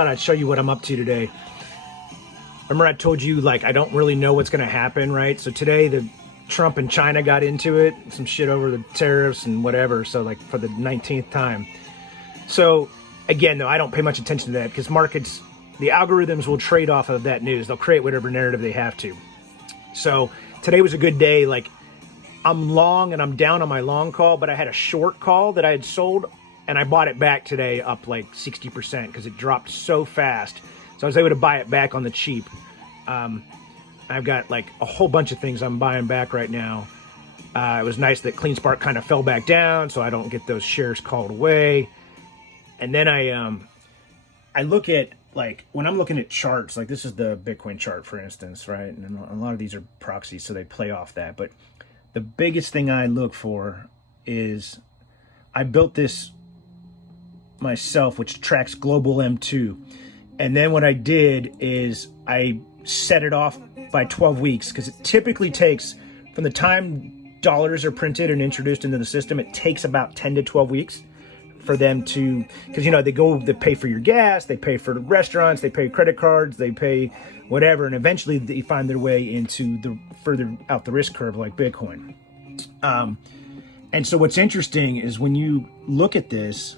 thought I'd show you what I'm up to today. Remember I told you, like, I don't really know what's going to happen, right? So today, the Trump and China got into it, some shit over the tariffs and whatever, so like for the 19th time. So again, though, I don't pay much attention to that because markets, the algorithms will trade off of that news. They'll create whatever narrative they have to. So today was a good day. Like, I'm long and I'm down on my long call, but I had a short call that I had sold and I bought it back today up like 60% because it dropped so fast. So I was able to buy it back on the cheap. I've got like a whole bunch of things I'm buying back right now. It was nice that CleanSpark kind of fell back down so I don't get those shares called away. And then I look at, like, when I'm looking at charts, like this is the Bitcoin chart, for instance, right? And a lot of these are proxies, so they play off that. But the biggest thing I look for is, I built this myself, which tracks global M2. And then what I did is I set it off by 12 weeks because it typically takes, from the time dollars are printed and introduced into the system, it takes about 10 to 12 weeks for them to, because, you know, they pay for your gas, they pay for the restaurants, they pay credit cards, they pay whatever, and eventually they find their way into the further out the risk curve, like Bitcoin. And so what's interesting is when you look at this,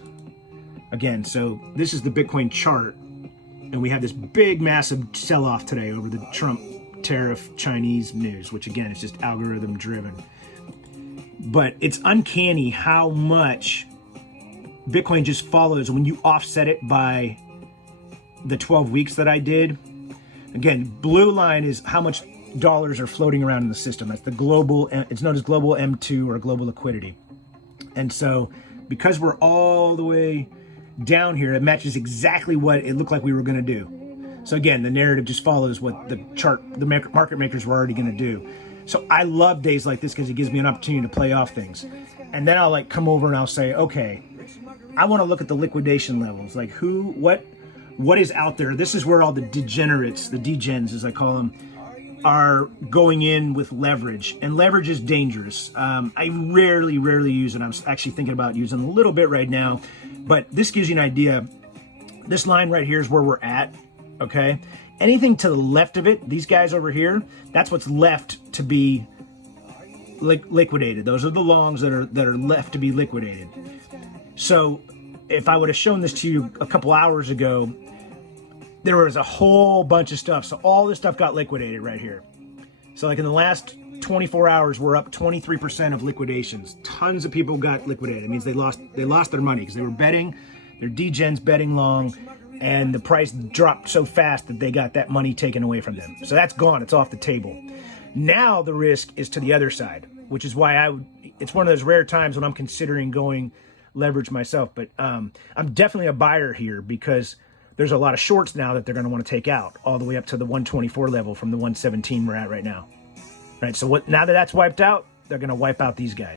again, so this is the Bitcoin chart, and we have this big, massive sell-off today over the Trump tariff Chinese news, which again is just algorithm driven. But it's uncanny how much Bitcoin just follows when you offset it by the 12 weeks that I did. Again, blue line is how much dollars are floating around in the system. That's the global, it's known as global M2 or global liquidity. And so because we're all the way down here, it matches exactly what it looked like we were going to do. So again, the narrative just follows what the market makers were already going to do. So I love days like this because it gives me an opportunity to play off things. And then I'll like come over and I'll say, okay, I want to look at the liquidation levels. Like what is out there? This is where all the degenerates, the degens as I call them, are going in with leverage. And leverage is dangerous. I rarely use it. I'm actually thinking about using a little bit right now. But this gives you an idea. This line right here is where we're at, okay? Anything to the left of it, these guys over here, that's what's left to be liquidated. Those are the longs that are left to be liquidated. So if I would have shown this to you a couple hours ago, there was a whole bunch of stuff. So all this stuff got liquidated right here. So like in the last 24 hours, we're up 23% of liquidations. Tons of people got liquidated. It means they lost their money because they were betting, their degens betting long, and the price dropped so fast that they got that money taken away from them. So that's gone. It's off the table. Now the risk is to the other side, which is why it's one of those rare times when I'm considering going leverage myself. But I'm definitely a buyer here because there's a lot of shorts now that they're going to want to take out all the way up to the 124 level from the 117 we're at right now. Right, so now that that's wiped out, they're going to wipe out these guys.